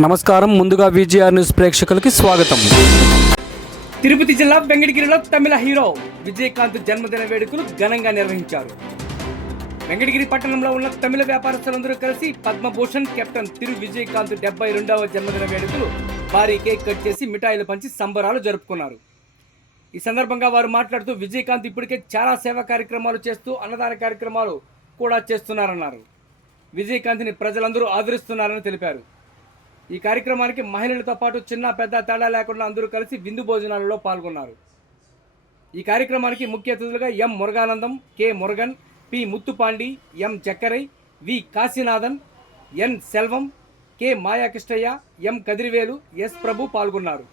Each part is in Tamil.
నమస్కారం. ముందుగా విజిఆర్ న్యూస్ ప్రేక్షకులకి స్వాగతం. తిరుపతి జిల్లా వెంకటగిరిలో తమిళ హీరో విజయకాంత్ జన్మదిన వేడుకలు ఘనంగా నిర్వహించారు. వెంకటగిరి పట్టణంలో ఉన్న తమిళ వ్యాపారస్తులందరూ కలిసి పద్మభూషణ్ కెప్టెన్ తిరు విజయకాంత్ 72వ జన్మదిన వేడుకలు భారీ కేక్ కట్ చేసి మిఠాయిలు పంచి సంబరాలు జరుపుకున్నారు. ఈ సందర్భంగా వారు మాట్లాడుతూ విజయకాంత్ ఇప్పటికే చాలా సేవా కార్యక్రమాలు చేస్తూ అన్నదాన కార్యక్రమాలు కూడా చేస్తున్నారన్నారు. విజయకాంత్ని ప్రజలందరూ ఆదరిస్తున్నారని తెలిపారు. ఈ కార్యక్రమానికి మహిళలతో పాటు చిన్న పెద్ద తేడా లేకుండా అందరూ కలిసి విందు భోజనాలలో పాల్గొన్నారు. ఈ కార్యక్రమానికి ముఖ్య అతిథులుగా ఎం మురుగానందం, కె మురుగన్, పి ముత్తుపాండి, ఎం చక్కరై, వి కాశీనాథన్, ఎన్ సెల్వం, కె మాయాకృష్ణయ్య, ఎం కదిరివేలు, ఎస్ ప్రభు పాల్గొన్నారు.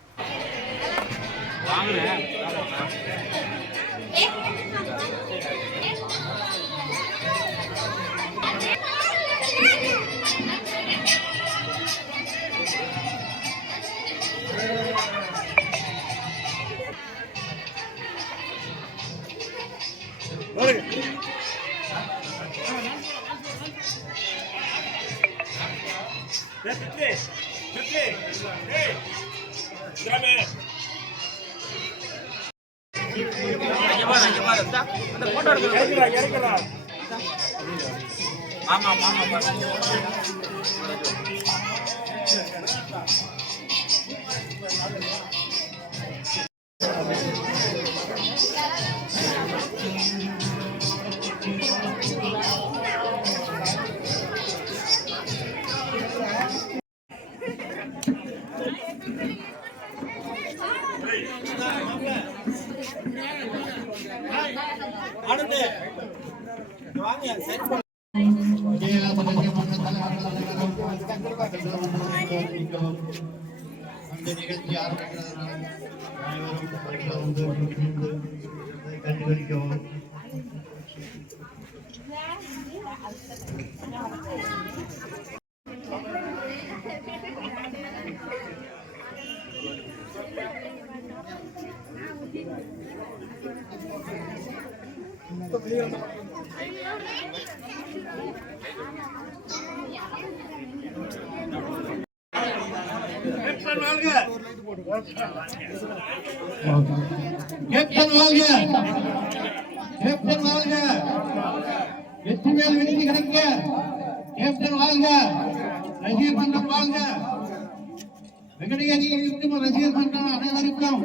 ரசிகர் மன்றம் அனைவருக்கும்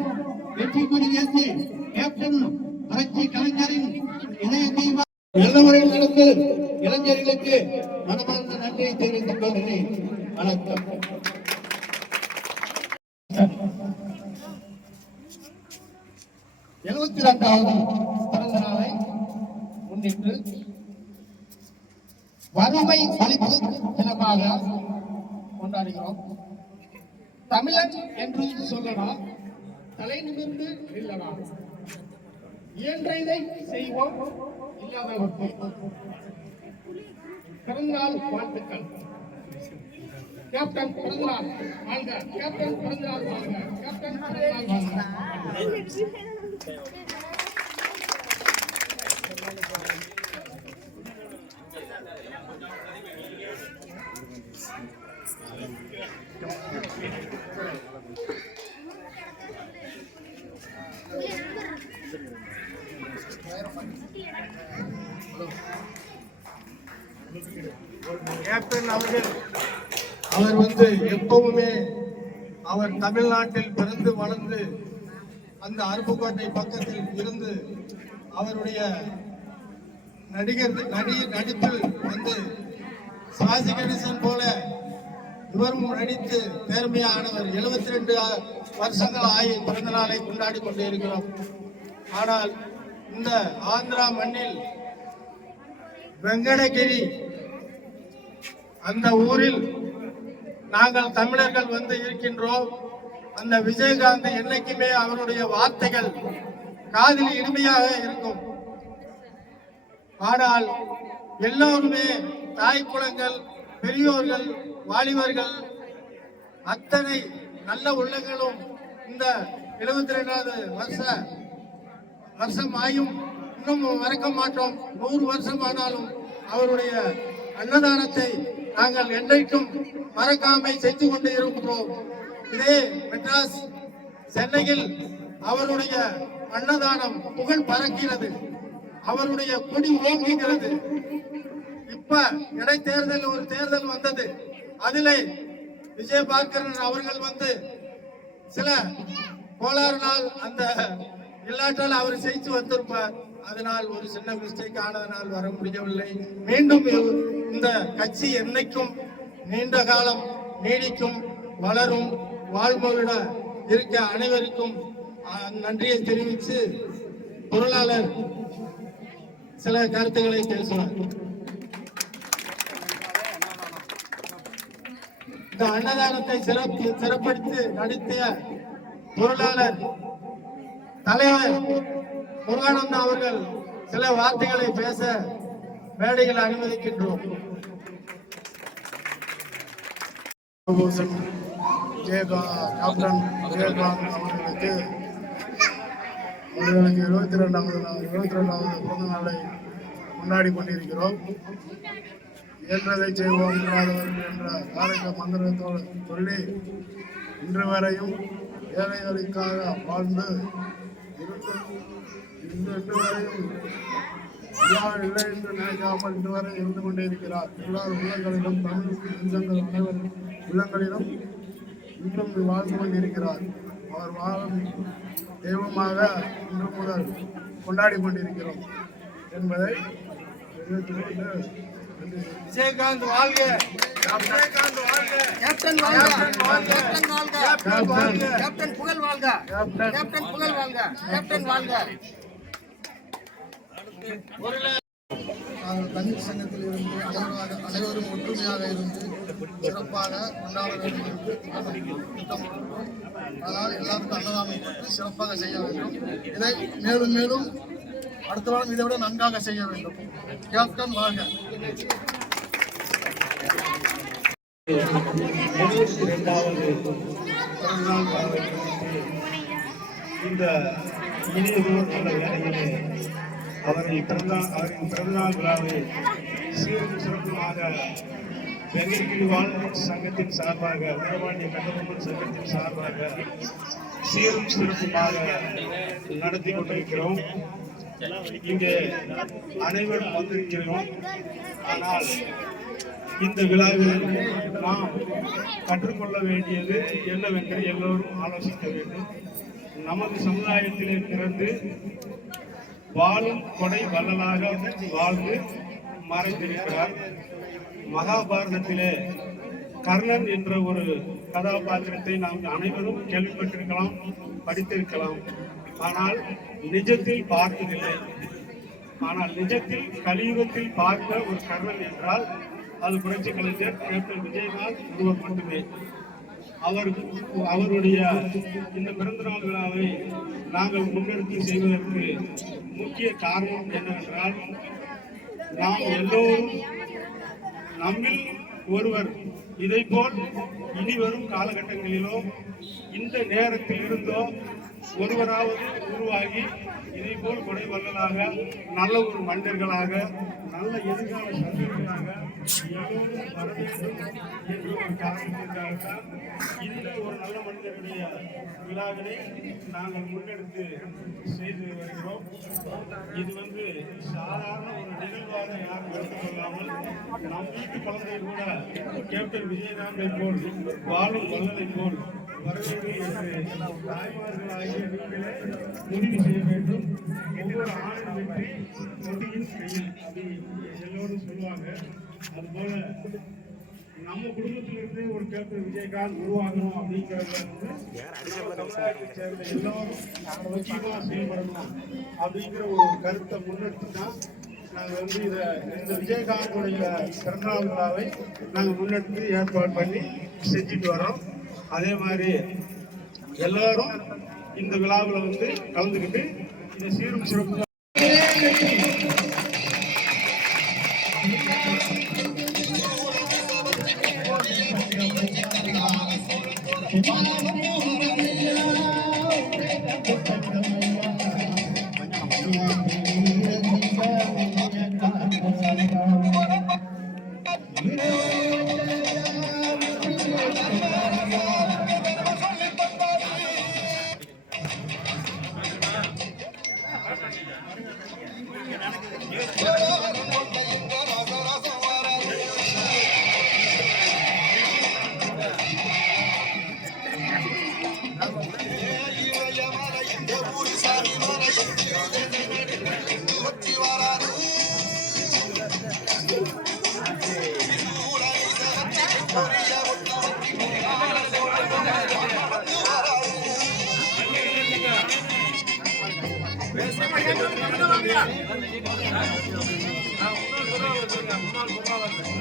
வெற்றி கொடி ஏற்றி கேப்டன் புரட்சி கலைஞரின் இதயத்தை நல்ல முறையில் நடந்து இளைஞர்களுக்கு மனமார்ந்த நன்றியை தெரிவித்துக் கொள்கிறேன். வணக்கம். எழுபத்தி 2வது பிறந்த நாளை முன்னிட்டு வறுமை ஒழிப்பு தினமாக கொண்டாடுகிறோம். தமிழன் என்று சொல்லலாம், தலை நிமிர்ந்து நில்லலாம், இயன்றதை செய்வோம், இல்லாதவருக்கு பிறந்தநாள் வாழ்த்துக்கள். கேப்டன் பிறந்தநாள் வாழ்க, கேப்டன் பிறந்தநாள் வாழ்க, கேப்டன் பிறந்தநாள் வாழ்க. கேப்டன் அவர்கள் எப்பவுமே அவர் தமிழ்நாட்டில் பிறந்து வளர்ந்து அந்த அருப்புக்கோட்டை பக்கத்தில் இருந்து அவருடைய நடிப்பில் சிவாஜி கணேசன் போல இவரும் நடித்து நேர்மையானவர். 72 வருஷங்கள் ஆகி பிறந்த நாளை கொண்டாடி கொண்டு இருக்கிறோம். ஆனால் இந்த ஆந்திரா மண்ணில் வெங்கடகிரி அந்த ஊரில் நாங்கள் தமிழர்கள் இருக்கின்றோம். அந்த விஜயகாந்த் என்னைக்குமே அவருடைய வார்த்தைகள் காதில் இனிமையாக இருக்கும். ஆனால் எல்லோருமே தாய் குலங்கள், பெரியோர்கள், வாலிபர்கள் அத்தனை நல்ல உள்ளங்களும் இந்த 72வது வருஷம் ஆயும் இன்னும் மறக்க மாட்டோம். 100 வருஷம் ஆனாலும் அவருடைய அன்னதானத்தை நாங்கள் என்றைக்கும் மறக்காமை செய்து கொண்டு இருக்கிறோம். இதே மெட்ராஸ் சென்னையில் அவருடைய அன்னதானம் புகழ் பறக்கிறது, அவருடைய கொடி ஓங்குகிறது. இப்ப இடைத்தேர்தல் ஒரு தேர்தல் வந்தது, அதிலே விஜயபாஸ்கரன் அவர்கள் வந்து சில கோளாறுனால் அந்த இல்லாட்டால் அவர் செய்து வந்திருப்பார். அதனால் ஒரு சின்ன மிஸ்டேக் ஆனதனால் வர முடியவில்லை. மீண்டும் இந்த கட்சி என்னைக்கும் நீண்ட காலம் நீடிக்கும், வளரும், வாழ்வுட இருக்க அனைவருக்கும் நன்றியை தெரிவித்து பொருளாளர் சில கருத்துக்களை பேசுவார். இந்த அன்னதானத்தை சிறப்பித்து நடத்திய பொருளாளர் தலைவர் முருகானந்தா அவர்கள் சில வார்த்தைகளை பேச மேடையில் அனுமதிக்கின்றோம். கேப்டன் விஜயகாந்த் அவர்களுக்கு 72வது பிறந்த நாளை கொண்டாடி கொண்டிருக்கிறோம். இயன்றதை செய்வோம் என்ற தாரக மந்திரத்தோடு சொல்லி இன்று வரையும் ஏழைகளுக்காக வாழ்ந்து இன்று வரையும் இல்லை என்று நினைக்காமல் இன்று வரை இருந்து கொண்டே இருக்கிறார். எல்லார் உள்ளங்களிலும் தமிழ் நெஞ்சங்கள் அனைவரும் உள்ளங்களிலும் இன்றும் வாழ்ந்து கொண்டிருக்கிறார். அவர் வாழும் தெய்வமாக இன்று முதல் கொண்டாடி கொண்டிருக்கிறோம் என்பதை விஜயகாந்த் வாழ்க, விஜயகாந்த் வாழ்க, கேப்டன் வாழ்க, கேப்டன் வாழ்க, கேப்டன் வாழ்க, கேப்டன் புகழ் வாழ்க, கேப்டன் புகழ் வாழ்க, கேப்டன் வாழ்க. நாங்கள் தண்ணீர் சங்கத்தில் இருந்து அனைவரும் ஒற்றுமையாக இருந்து சிறப்பாக கொண்டாட வேண்டும் என்று திட்டம். அதனால் எல்லாருக்கும் அன்னதானம் கொடுத்து சிறப்பாக செய்ய வேண்டும். இதை மேலும் மேலும் அடுத்த வாரம் இதை விட நன்றாக செய்ய வேண்டும். கேப்டன் வாழ்க. இந்த இனியதோர் நல்ல வேலையிலே அவரின் பிறந்தநாள் விழாவை சீரும் சிறப்புமாக வெங்கட்கிரி வாழ் சங்கத்தின் சார்பாக, வீரபாண்டிய கட்டபொம்மன் சங்கத்தின் சார்பாக சீரும் சிறப்புமாக நடத்தி கொண்டிருக்கிறோம். இங்கே அனைவரும் வந்திருக்கிறோம். ஆனால் இந்த விழாவில் நாம் கற்றுக்கொள்ள வேண்டியது என்னவென்று எல்லோரும் ஆலோசிக்க வேண்டும். நமது சமுதாயத்திலே பிறந்து வாழும் கொடை வள்ளலாக வாழ்ந்து மறைந்திருக்கிறார். மகாபாரதத்திலே கர்ணன் என்ற ஒரு கதாபாத்திரத்தை நாம் அனைவரும் கேள்விப்பட்டிருக்கலாம், படித்திருக்கலாம். ஆனால் நிஜத்தில் பார்த்ததில்லை. ஆனால் நிஜத்தில் கலியுகத்தில் பார்த்த ஒரு கர்ணன் என்றால் அது புரட்சி கலைஞர் கேப்டன் விஜயகாந்த் ஒருவர் மட்டுமே. அவருடைய இந்த பிறந்தநாள் விழாவை நாங்கள் முன்னெடுத்து செய்வதற்கு முக்கிய காரணம் என்னவென்றால், நாம் எல்லோரும் நம்மில் ஒருவர் இதை போல் இனி வரும் காலகட்டங்களிலோ இந்த நேரத்தில் இருந்தோ ஒருவராவது உருவாகி இதை போல் கொடை வல்லலாக நல்ல ஒரு மனிதர்களாக நல்ல எதிர்கால சந்ததிகளாக எல்லோரும் வர வேண்டும் என்ற ஒரு காரணத்திற்காகத்தான் இந்த ஒரு நல்ல மனிதருடைய விழாவினை நாங்கள் முன்னெடுத்து செய்து வருகிறோம். இது சாதாரண ஒரு நிகழ்வாக யாரும் எடுத்துக்கொள்ளாமல் நம் வீட்டு குழந்தை கூட கேப்டன் விஜயகாந்தை போல் வாழும் வல்லலை போல் வரவேற்று என்று தாய்மார்களாகிய நீங்களே முடிவு செய்ய வேண்டும். ஒவ்வொரு ஆணும் வெற்றி கொடியின் கையில் அப்படி எல்லோரும் சொல்லுவாங்க. அதுபோல நம்ம குடும்பத்திலிருந்து ஒரு கேப்டன் விஜயகாந்த் உருவாகணும் அப்படிங்கிறத சமுதாயத்தை சேர்ந்த எல்லோரும் முக்கியமாக செயல்படணும் அப்படிங்கிற ஒரு கருத்தை முன்னெடுத்து தான் நாங்கள் இந்த விஜயகாந்துடைய பிறந்தநாள் விழாவை நாங்கள் முன்னெடுத்து ஏற்பாடு பண்ணி செஞ்சுட்டு வரோம். அதே மாதிரி எல்லாரும் இந்த விழாவில் கலந்துக்கிட்டு இந்த சீரும் சிறப்பு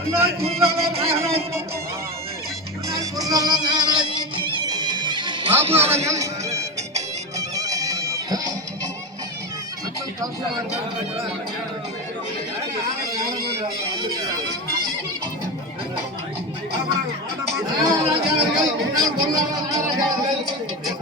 முன்னாள் பொருளாளர் நாகராஜ், முன்னாள் பொருளாளர் நாகராஜ் பாபு அவர்கள், நாகராஜ் அவர்கள், முன்னாள் பொருளாளர் நாகராஜ் அவர்கள்.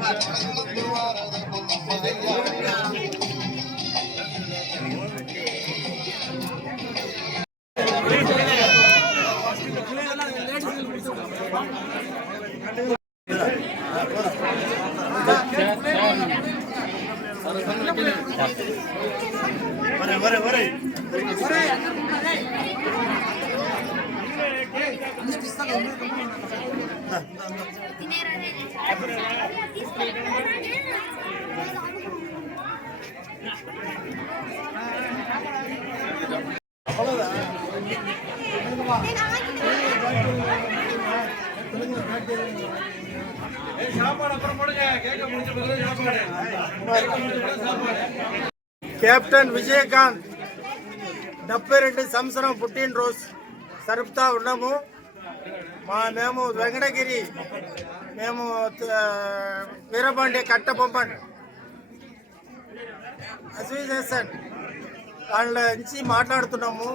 కెప్టెన్ విజయకాంత్ 72 సంవత్సరం పుట్టినరోజు జరుపుతా ఉన్నాము. మేము వెంకటగిరి వీరబండి కట్టబొమ్మన్ అసోసియేషన్ వాళ్ళ నుంచి మాట్లాడుతున్నాము.